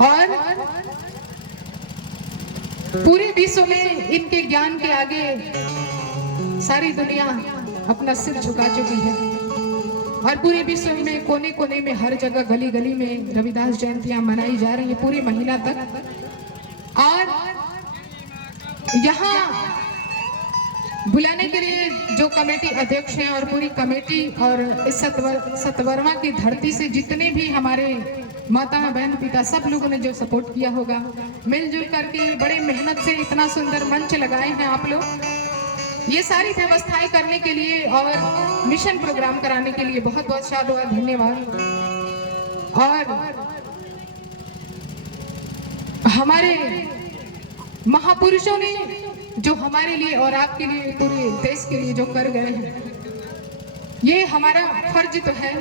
और पूरे विश्व में इनके ज्ञान के आगे सारी दुनिया अपना सिर झुका चुकी है और पूरे विश्व में कोने कोने में हर जगह गली गली में रविदास जयंतियां मनाई जा रही है पूरे महीना तक। और यहाँ बुलाने के लिए जो कमेटी अध्यक्ष हैं और पूरी कमेटी और इस सतवर्मा की धरती से जितने भी हमारे माता बहन पिता सब लोगों ने जो सपोर्ट किया होगा, मिलजुल करके बड़े मेहनत से इतना सुंदर मंच लगाए हैं आप लोग, ये सारी व्यवस्थाएं करने के लिए और मिशन प्रोग्राम कराने के लिए बहुत बहुत शादुआ धन्यवाद। और हमारे महापुरुषों ने जो हमारे लिए और आपके लिए पूरे देश के लिए जो कर गए हैं, ये हमारा फर्ज तो है,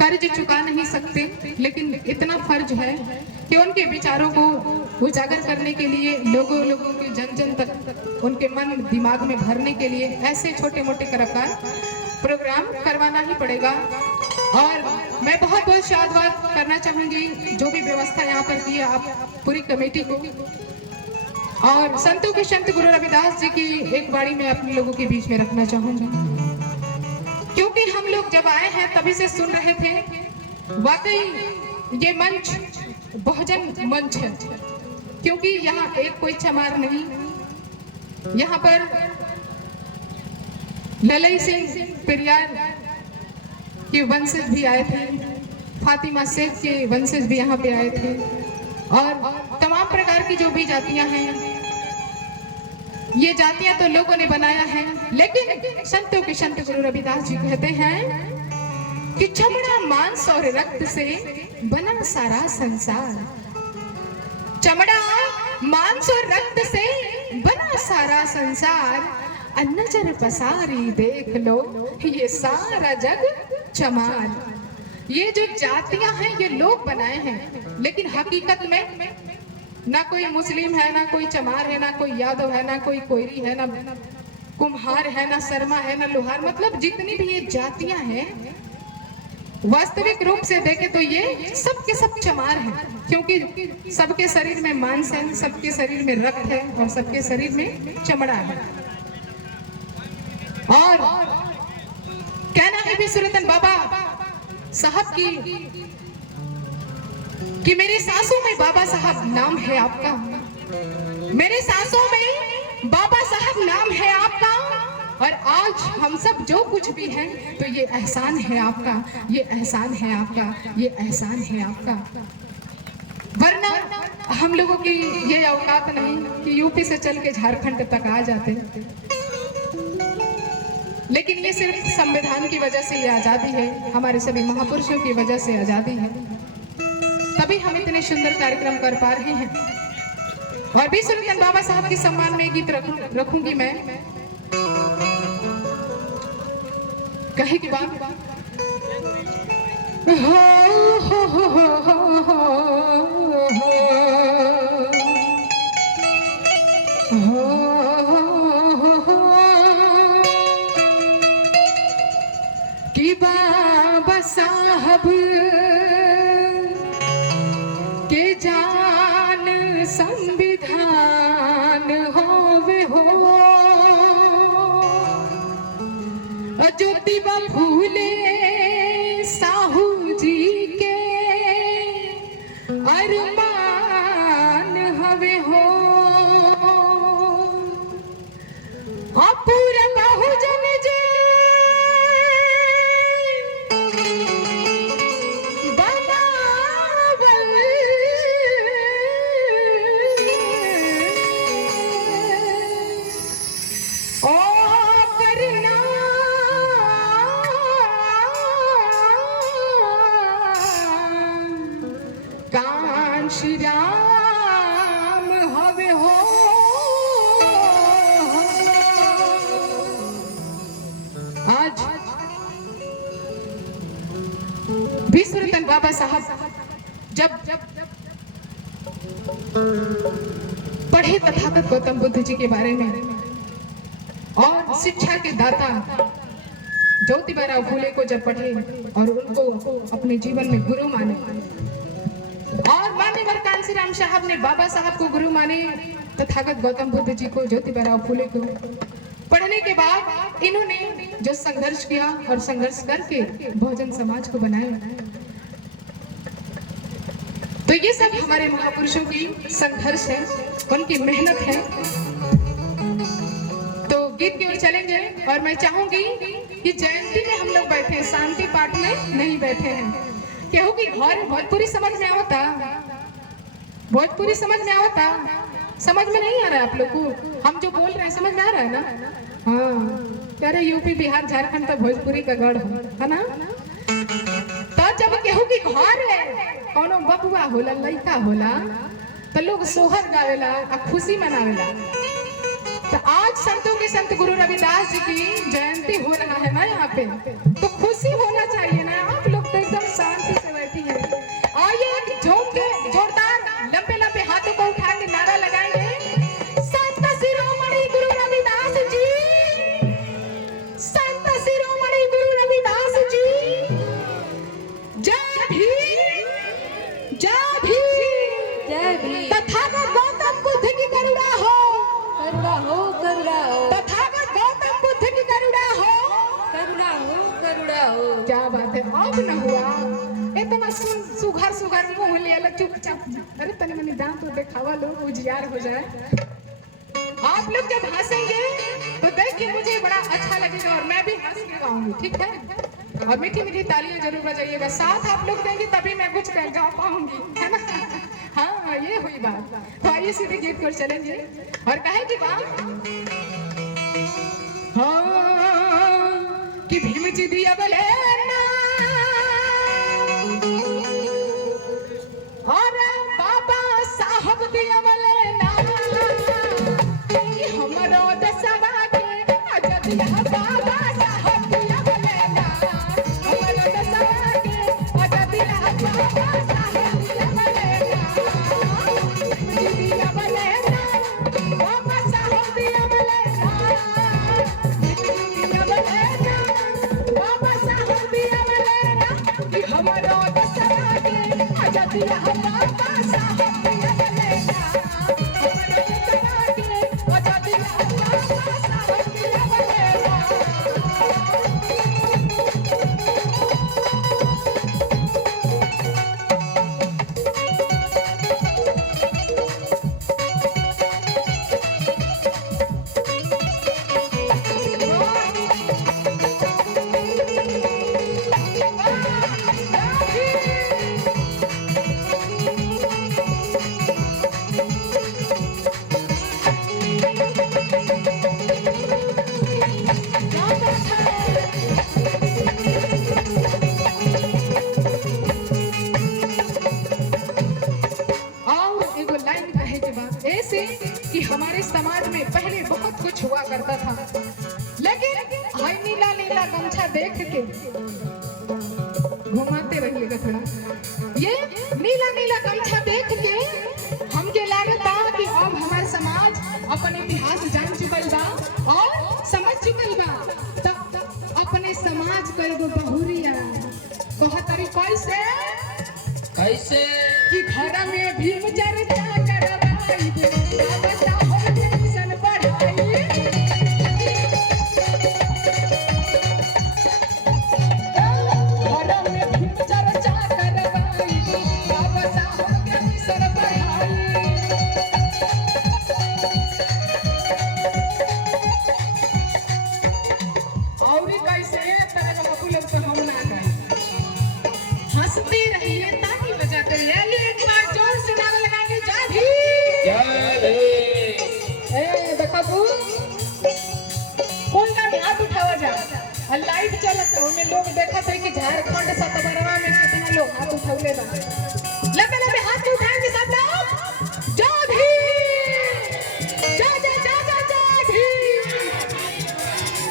कर्ज चुका नहीं सकते, लेकिन इतना फर्ज है कि उनके विचारों को उजागर करने के लिए लोगों के जन जन तक उनके मन दिमाग में भरने के लिए ऐसे छोटे मोटे कलाकार प्रोग्राम करवाना ही पड़ेगा। और मैं बहुत बहुत शादवाद करना चाहूंगी जो भी व्यवस्था यहाँ पर की है आप पूरी कमेटी को, और संतों के संत गुरु रविदास जी की एक बाड़ी में अपने लोगों के बीच में रखना चाहूंगी, क्योंकि हम लोग जब आए हैं तभी से सुन रहे थे, वाकई ये मंच बहुजन मंच है, क्योंकि यहाँ एक कोई चमार नहीं, यहाँ पर ललई सिंह पेरियार के वंशज भी आए थे, फातिमा शेख के वंशज भी यहाँ पे आए थे, और तमाम प्रकार की जो भी जातियां हैं, ये जातियां तो लोगों ने बनाया है, लेकिन संतों के संत गुरु रविदास जी कहते हैं कि चमड़ा मांस और रक्त से बना सारा संसार, चमड़ा मांस और रक्त से बना सारा संसार, नजर पसारी देख लो ये सारा जग चमार। ये जो जातियां हैं ये लोग बनाए हैं, लेकिन हकीकत में ना कोई मुस्लिम है, ना कोई चमार है, ना कोई यादव है, ना कोई कोयरी है, ना कुम्हार है, ना शर्मा है, ना लोहार, मतलब जितनी भी ये जातियां हैं वास्तविक रूप से देखे तो ये सब के सब चमार हैं, क्योंकि सबके शरीर में मांस है, सबके शरीर में रक्त है और सबके शरीर में चमड़ा है। और कहना है विश्वरतन बाबा साहब कि मेरी सांसों में बाबा साहब नाम है आपका, मेरे सांसों में बाबा साहब नाम है आपका, और आज हम सब जो कुछ भी हैं तो ये एहसान है आपका, ये एहसान है आपका, ये एहसान है आपका। वरना हम लोगों की ये औकात नहीं कि यूपी से चल के झारखंड तक आ जाते, लेकिन ये सिर्फ संविधान की वजह से ये आज़ादी है, हमारे सभी महापुरुषों की वजह से आज़ादी है, तभी हम इतने सुंदर कार्यक्रम कर पा रहे हैं। और भी सुल्तान बाबा साहब के सम्मान में गीत रखूंगी मैं, कहे की बात कि बाबा साहब के जान संविधान होवे हो, ज्योतिबा फूले साहू जी के अरमान हवे हो, पूरा बहुजन जे श्री राम हवे हो। आज विश्वरतन बाबा साहब जब पढ़े तथागत गौतम बुद्ध जी के बारे में और शिक्षा के दाता ज्योतिबा राव फूले को जब पढ़े और उनको अपने जीवन में गुरु माने और माने काशीराम साहब ने बाबा साहब को गुरु माने, तथागत गौतम बुद्ध जी को, ज्योतिबा फुले को। पढ़ने के बाद इन्होंने जो संघर्ष किया और संघर्ष करके बहुजन समाज को बनाया। तो ये सब हमारे महापुरुषों की संघर्ष है, उनकी मेहनत है। तो गीत की ओर चलेंगे और मैं चाहूंगी कि जयंती में हम लोग बैठे हैं, शांति पाठ में नहीं बैठे हैं। केहू की घर भोजपुरी समझ में आवता, भोजपुरी समझ में आवता, समझ में नहीं आ रहा है आप लोग को? हम जो बोल रहे हैं समझ में आ रहा है ना? हाँ, अरे यूपी बिहार झारखंड तो भोजपुरी का गढ़ है ना? तो जब केहू की घर है, कोनो बबुआ होला, लड़का होला, तो लोग सोहर गावेला, खुशी मनावेला। तो आज संतों के संत गुरु रविदास जी की जयंती हो रहा है ना यहाँ पे, तो खुशी होना चाहिए ना। आप लोग तो एकदम शांति से बैठी हैं। आइए एक झूम के जोरदार लंबे लंबे हाथों को उठा के नारा लगाएंगे, संत शिरोमणि गुरु रविदास जी, संत शिरोमणि गुरु रविदास जी, जय भीम, जय भीम, जय भीम। तथागत गौतम बुद्ध की करुणा हो, करुणा हो, करुणा हो। तथागत गौतम बुद्ध की करुणा हो, करुणा हो, करुणा हो। क्या बात है, अब न हुआ इतना सुघर सुघर मुंह लिया चुपचाप। अरे तने मनी दांत तो दिखावा लो, उजियार हो जाए। आप लोग जब हंसेंगे तो देख के मुझे बड़ा अच्छा लगेगा और मैं भी हंस के गाऊंगी, ठीक है? और मीठी मीठी तालियां जरूर बजाइएगा। साथ आप लोग देंगे तभी मैं कुछ कर गा पाऊंगी, है ना? हाँ, ये हुई बात। तो आइए सीधे गीत पर चलेंगे और कहे कि बात हाँ कि भीम जी दिया बोले और बाबा साहब दिया बोले ना कि हमरो दसवा के अजदिया बाबा साहब दिया बोले ना, हमरो दसवा के अजदिया बाबा साहब दिया बोले ना, दिया बोले ना, बाबा साहब दिया बोले ना, दिया बोले ना, बाबा साहब दिया बोले ना कि हमरो दसवा के अजदिया बाबा साहब दिया बोले ना, हमरो दसवा के अजदिया बाबा साहब दिया बोले ना। कि हमारे समाज में पहले बहुत कुछ हुआ करता था, लेकिन हाय नीला नीला गमछा देख के घुमाते रहिएगा थोड़ा, ये नीला नीला गमछा देख के हमके लागता कि अब हमारे समाज अपन इतिहास जान चुकल बा और समझ चुकल बा। तब अपने समाज को एगो बहुरिया कहतरी कैसे कैसे कि घर में भीम चर्चा करवाई दे, बाबा साहब के मिशन पढ़ाई, घर में भीम चर्चा करवाई दे, बाबा साहब के मिशन पढ़ाई। और कैसे तरह का बबू लोग तो हम ना गए, हंसते रहिए ताकि बजाते रहिए। एक बार जोर से नारा लगाएंगे, जय भीम। ए देखो कौन का हाथ उठावा जा, और लाइट चलत है में लोग देखा थे कि झारखंड सतबरवा में कितना लोग हाथ उठौले बा। लंबे लंबे हाथ उठाएंगे सब लोग, जय भीम, जय जय जय जय जय भीम।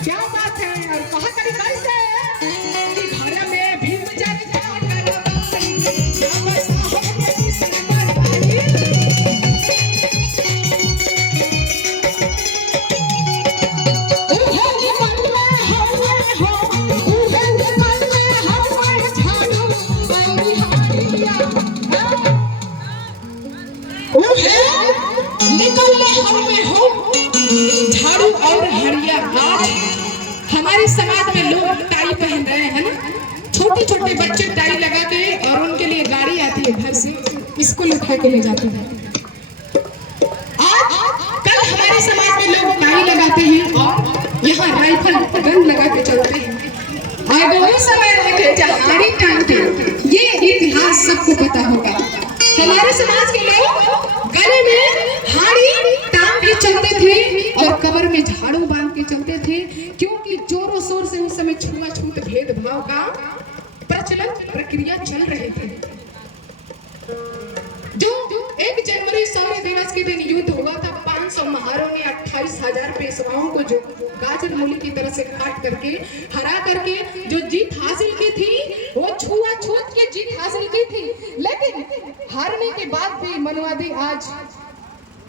क्या बात है। और कहा करी कैसे कि घर में भीम चर्चा करवाई, बाबा साहब के मिशन पढ़ाई, उहे मन में हवे हो, उहे मन में हवे झाड़ू बनिहारिया। वो है निकल ले हम में हो झाड़ू और हरिया। आज हमारे समाज में लोग टाई पहन रहे हैं ना, छोटे छोटे बच्चे टाई लगा के, और उनके लिए गाड़ी आती है घर से स्कूल उठा के ले जाते हैं। आज कल हमारे समाज में लोग टाई लगाते हैं और यहाँ राइफल गन लगा के चलते हैं। और वही समय रखे जहाड़ी टांगते, ये इतिहास सबको पता होगा। हमारे समाज के लोग गले में हाड़ी टांग के चलते थे और कमर में झाड़ू बांध के चलते थे, क्योंकि जोरों शोर से उस समय छुआछूत भेदभाव का प्रचलन प्रक्रिया चल रही थी। जो 1 जनवरी शौर्य दिवस के दिन युद्ध हुआ था, 500 महारों ने 28,000 पेशवाओं को जो गाजर मूली की तरह से काट करके हरा करके जो जीत हासिल की थी, वो छुआछूत की जीत हासिल की थी। लेकिन हारने के बाद भी मनवादी आज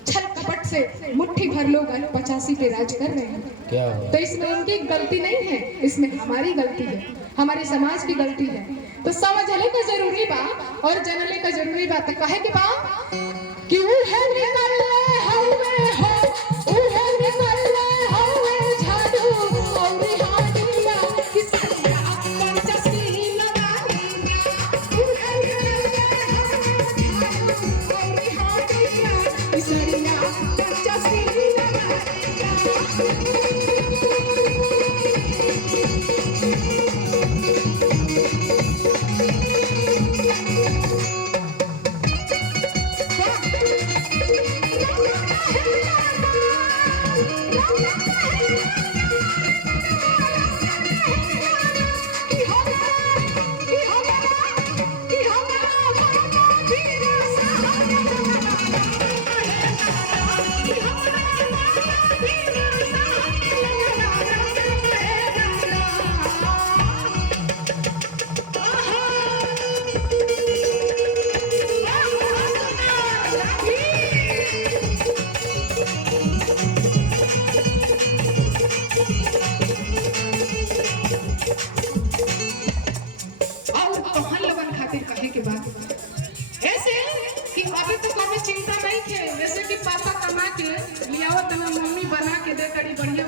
छल कपट से मुट्ठी भर लोग 85 पे राज कर रहे हैं। क्या तो इसमें उनकी गलती नहीं है, इसमें हमारी गलती है, हमारे समाज की गलती है। तो समझले का जरूरी बा और जनले का जरूरी बा। तो कहे के बा कि वो है निकल ले हवे हो, वो है निकल ले हवे झाड़ू और हाडिया किसका पंचसी लगा दिया। वो है निकल ले हवे झाड़ू और हाडिया किसका पंचसी लगा दिया।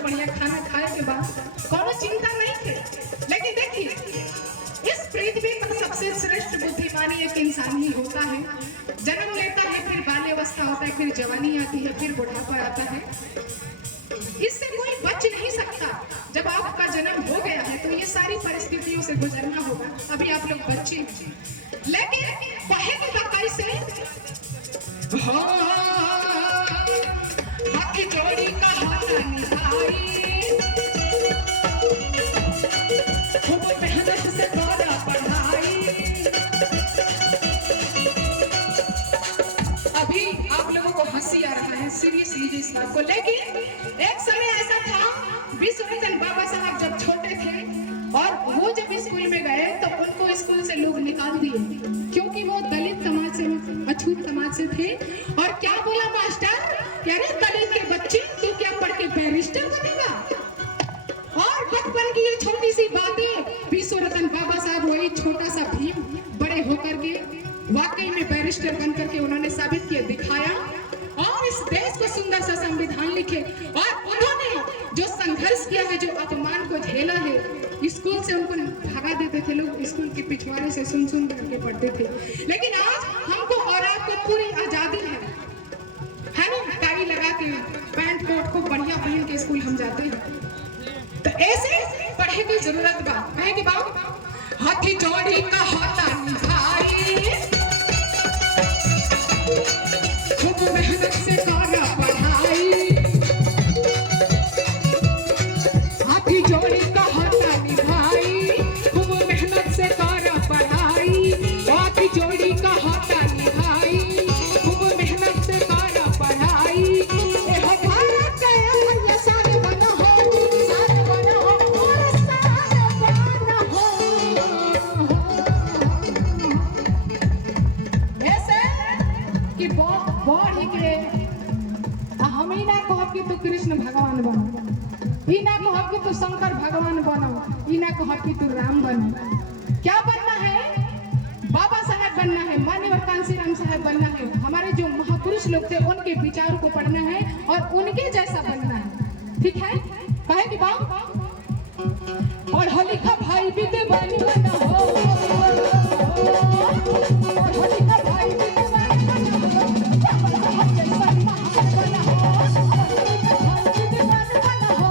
बढ़िया खाना खाए के बाद कोनो चिंता नहीं थे। लेकिन देखिए, इस पृथ्वी पर सबसे श्रेष्ठ बुद्धिमानी एक इंसान ही होता है। जन्म लेता है, फिर बाल्यावस्था होता है, फिर जवानी आती है, फिर बुढ़ापा आता है। इससे कोई बच नहीं सकता। जब आपका जन्म हो गया है तो ये सारी परिस्थितियों से गुजरना होगा। अभी आप लोग बच्चे हैं, लेकिन पहले बताई से हाथी जोड़ी का हाथ निभाई, खूब मेहनत से करा पढ़ाई। अभी आप लोगों को हंसी आ रहा है, सीरियस लीजिए इस बात को। लेकिन एक समय ऐसा था, विश्वरतन बाबा साहब जब छोटे थे और वो जब स्कूल में गए तो उनको स्कूल से लोग निकाल दिए, क्योंकि वो दलित समाज से, अछूत समाज से थे। और क्या बोला मास्टर, अरे दलित के बच्चे तू क्या पढ़ के बैरिस्टर बनेगा। और बचपन की ये छोटी सी बातें विश्वरतन बाबा साहब वही छोटा सा भीम बड़े होकर के वाकई में बैरिस्टर बनकर के उन्होंने साबित किया, दिखाया और इस देश को सुंदर सा संविधान लिखे। और उन्होंने जो संघर्ष किया है, जो अपमान को झेला है, स्कूल से उनको भगा देते थे लोग, स्कूल के पिछवाड़े से सुन करके पढ़ते थे। लेकिन आज हमको और आपको पूरी आजादी है ना, टाई लगा के पैंट कोट को बढ़िया पहन के स्कूल हम जाते हैं। तो ऐसे पढ़े की जरूरत बा है कि बाप हाथी जोड़ी का हाथा निभाई, खूब मेहनत से करा पढ़ाई। हाथी जोड़ी का हाथा निभाई, खूब मेहनत से करा पढ़ाई। हाथी जोड़ी का हाथा निभाई, खूब मेहनत से करा पढ़ाई। ए हो भारत के भैया सारे बना हो, सारे बना हो और सारे बना हो। ऐसे कि बॉडी के हम ही ना कहब कि तू कृष्ण भगवान बनो, ई ना कहब कि तू शंकर भगवान बनो, ई ना कहब कि तू राम बनो। क्या बनना है? बाबा साहब बनना है, माननीय कांशीराम साहब बनना है, हमारे जो महापुरुष लोग थे उनके विचारों को पढ़ना है और उनके जैसा बनना है। ठीक है, कहे कि बाप और हलिका भाई भी दीवानी बना हो, और हलिका भाई भी दीवानी बना हो, हम जैसा महान बना हो, हलिका भाई भी दीवानी बना हो,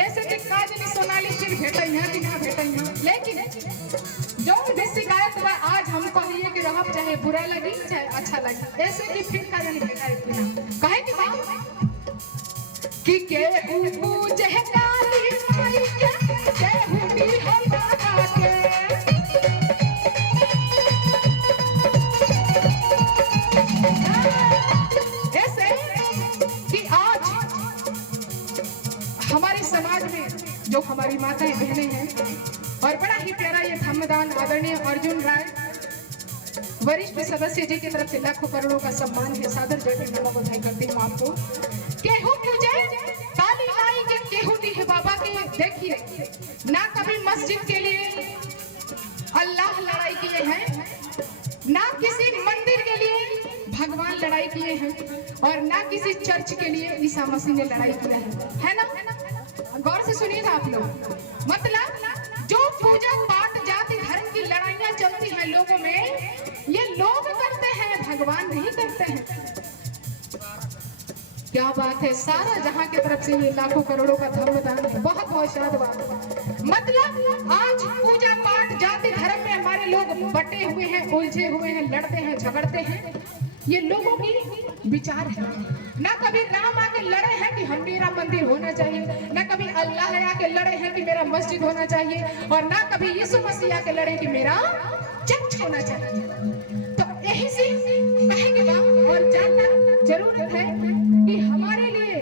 ऐसे कि काजली सोनाली फिर भेटै है कि ना भेटै है, लेकिन जो भी शिकायत बा आज हम कहिए कि रहब चाहे बुरा लगी चाहे अच्छा लगी, ऐसे कि फिर काजली भेटाई कि ना कहे कि बाप कि के पूजे काली माई के हुडी हम बाबा के ऐसे कि आज हमारे समाज में जो हमारी माताएं बहनें हैं और बड़ा ही प्यारा ये धम्मदान आदरणीय अर्जुन राय वरिष्ठ सदस्य जी की तरफ से लाखों करोड़ों का सम्मान है, सादर जय नमो बधाई करती हूँ आपको। केहू पूजे काली माई के केहू दी है बाबा के, देखिए ना कभी मस्जिद के लिए अल्लाह लड़ाई किए हैं, ना किसी मंदिर के लिए भगवान लड़ाई किए हैं, और ना किसी चर्च के लिए ईसा मसीह ने लड़ाई किया है ना? गौर से सुनिएगा आप लोग, मतलब जो पूजा पाठ जाति धर्म की लड़ाइयां चलती हैं लोगों में, ये लोग करते हैं, भगवान नहीं करते हैं। क्या बात है, सारा जहां की तरफ से ये लाखों करोड़ों का धर्मदान है, बहुत बहुत शानदार। मतलब आज पूजा पाठ जाति धर्म में हमारे लोग बटे हुए हैं, उलझे हुए हैं, लड़ते हैं, झगड़ते हैं, ये लोगों की विचार है। ना कभी राम आके लड़े हैं कि हम मेरा मंदिर होना चाहिए, ना कभी अल्लाह आके लड़े हैं कि मेरा मस्जिद होना चाहिए, और ना कभी यीशु मसीह आके लड़े कि मेरा चर्च होना चाहिए। तो यही से कहेंगे बाप, और जानना जरूरत है कि हमारे लिए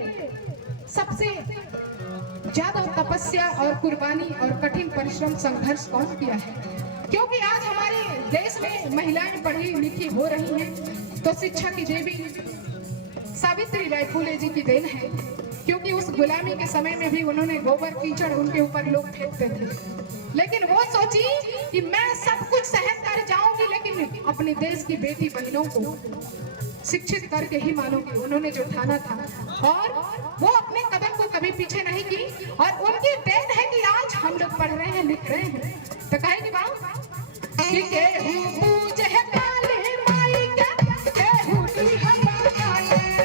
सबसे ज्यादा तपस्या और कुर्बानी और कठिन परिश्रम संघर्ष कौन किया है? क्योंकि आज हमारे देश में महिलाएं पढ़ी लिखी हो रही हैं, तो शिक्षा की देवी सावित्री बाई फुले जी की देन है, क्योंकि उस गुलामी के समय में भी उन्होंने गोबर कीचड़ उनके ऊपर लोग फेंकते थे, लेकिन वो सोची कि मैं सब कुछ सहन कर जाऊंगी, लेकिन अपने देश की बेटी बहनों को शिक्षित करके ही मानूंगी। उन्होंने जो ठाना था, और वो अपने कदम को कभी पीछे नहीं की, और उनकी देन है कि आज हम लोग पढ़ रहे हैं, लिख रहे हैं। तो कहेंगे बाप कि पूजे काली माई के हुडी हम बाबा के,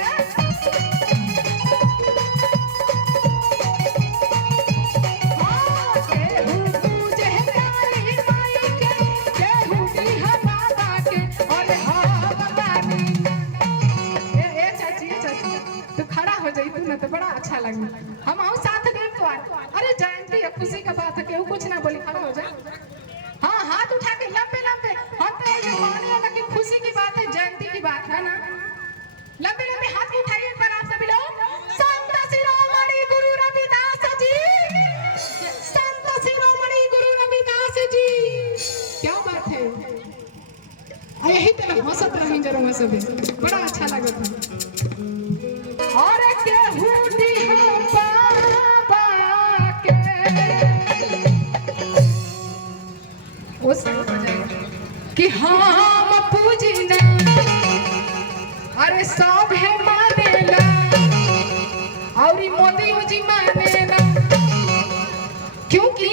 पूजे काली माई के हुडी हम बाबा के, और ए चाची तो खड़ा हो जाई तू ना, तो बड़ा अच्छा लगे, हम आओ साथ दे तो। अरे जयंती है, खुशी का बात है, केहू कुछ ना बोली, खड़ा हो जा। हाँ, हाथ उठा के लंबे लंबे, हम तो ये माने वाला की खुशी की बात है, जयंती की बात है ना। लंबे लंबे हाथ उठाइए एक बार आप सभी लोग। संत शिरोमणि गुरु रविदास जी, संत शिरोमणि गुरु रविदास जी, क्या बात है। यही तरह हंसत रही जरूर सभी, बड़ा अच्छा लगा था। और केहूडी हम बाबा के, वो संग कि हम पूजना, अरे सब है मानेला, और मोदी जी मानेला, क्योंकि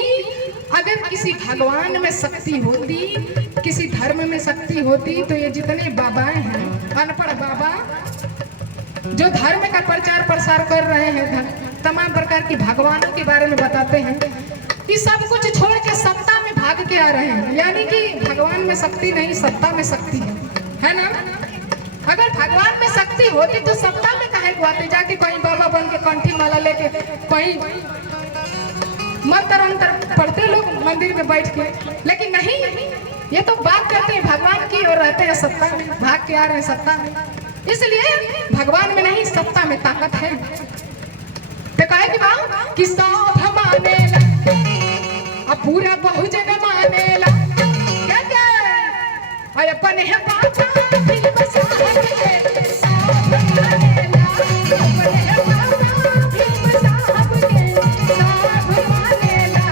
अगर किसी भगवान में शक्ति होती, किसी धर्म में शक्ति होती, तो ये जितने बाबाएं हैं, अनपढ़ बाबा जो धर्म का प्रचार प्रसार कर रहे हैं, तमाम प्रकार की भगवानों के बारे में बताते हैं, कि सब कुछ छोड़ के सत्ता में भाग के आ रहे हैं। यानी कि भगवान में शक्ति नहीं, सत्ता में शक्ति है ना। अगर भगवान में शक्ति होती तो सत्ता में काहे को आते, जाके कहीं बाबा बन के कंठी माला लेके कहीं मंत्र अंतर पढ़ते लोग मंदिर में बैठ के, लेकिन नहीं, ये तो बात करते हैं भगवान की और रहते हैं सत्ता में, भाग के आ रहे हैं सत्ता में। इसलिए भगवान में नहीं, सत्ता में ताकत है। तो कहे कि बात कि सब मानेला अब पूरा बहुजन मानेला, क्या क्या और अपन है बाबा फिर बसा के सब मानेला, अपन है बाबा फिर बसा के सब मानेला।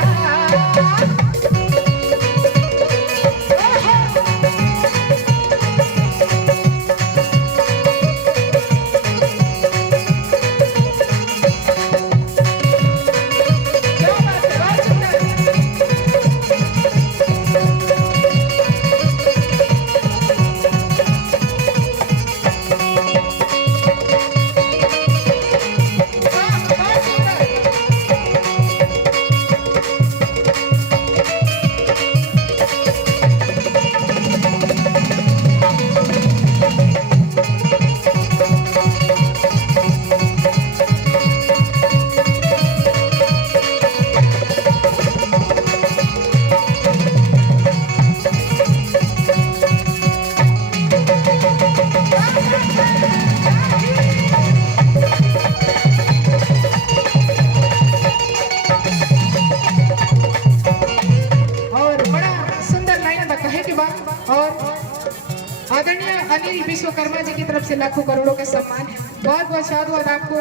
आदरणीय अनिल विश्वकर्मा जी की तरफ से लाखों करोड़ों का सम्मान है। बहुत बहुत साधुवाद आपको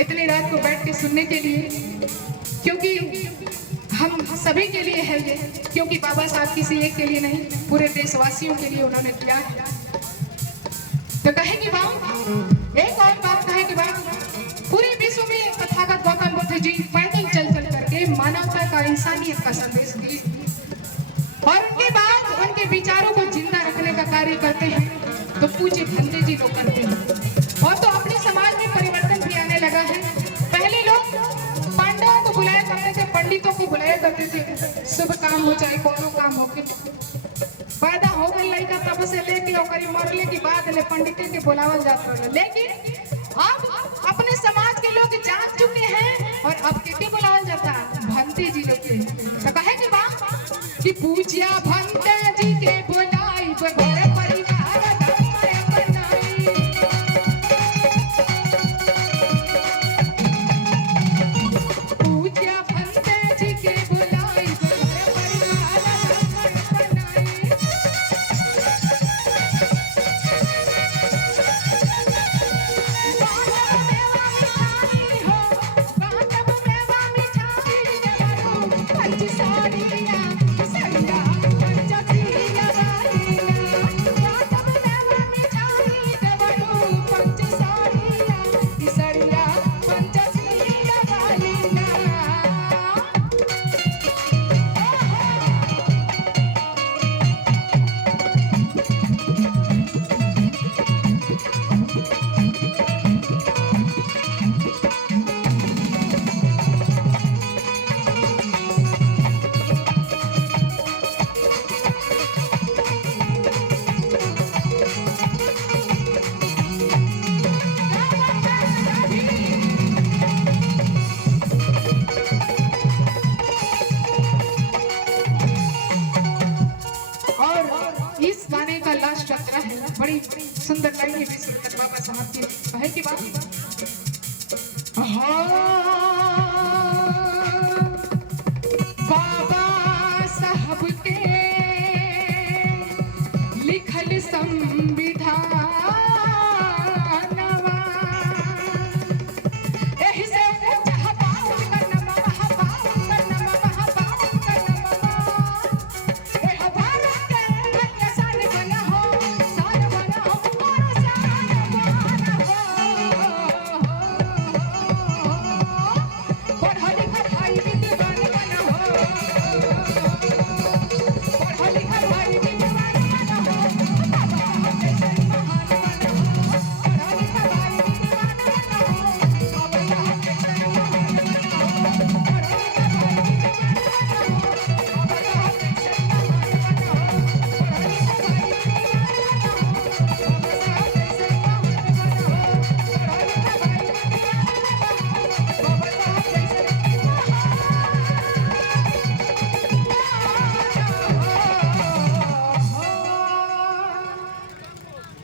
इतनी रात को बैठ के सुनने के लिए, क्योंकि हम सभी के लिए है ये, क्योंकि बाबा साहब किसी एक के लिए नहीं, पूरे देशवासियों के लिए उन्होंने किया है। तो कहे कि बात एक और बात कहे कि बात पूरे विश्व में तथागत गौतम बुद्ध जी पैदल चल चल करके मानवता का, इंसानियत का संदेश दिए और उनके बाद उनके विचारों को जिंदा रखने का कार्य करते हैं। तो पूज्य भंते जी लोग करते हैं। और तो अपने समाज में परिवर्तन भी आने लगा है। पहले लोग पांडवों को बुलाया करते थे, पंडितों को बुलाया करते थे, शुभ काम हो चाहे कोनो काम हो के पैदा हो गए लड़का तब से लेके ओकरी मरले के बाद ले पंडित के बुलावल जाता है। लेकिन अब अपने समाज के लोग जाग चुके हैं और अब के बुलावल जाता है भंते जी लोग के। तो कहे कि बात कि पूज्य भंते जी के बुलाई बड़े परिवार बनाई, पूज्य भंते जी के बुलाई बड़े परिवार बनाई। इस गाने का लास्ट चक्र है, बड़ी सुंदर लाइन है विश्वकर्मा बाबा साहब की। कहे की बात बाबा साहब के लिखल संविधान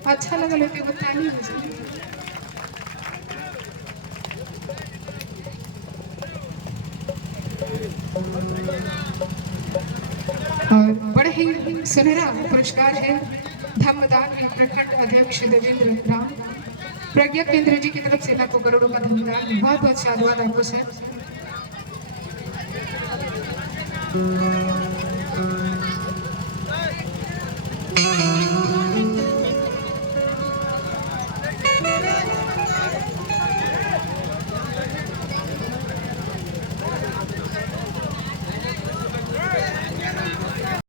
अच्छा लगा लोग बताइए मुझे। और बड़े ही सुनहरा पुरस्कार है धम्मदान में प्रखंड अध्यक्ष देवेंद्र राम प्रज्ञा केंद्र जी की तरफ से लाखों करोड़ों का धन्यवाद। बहुत बहुत साधुवाद आपको सर।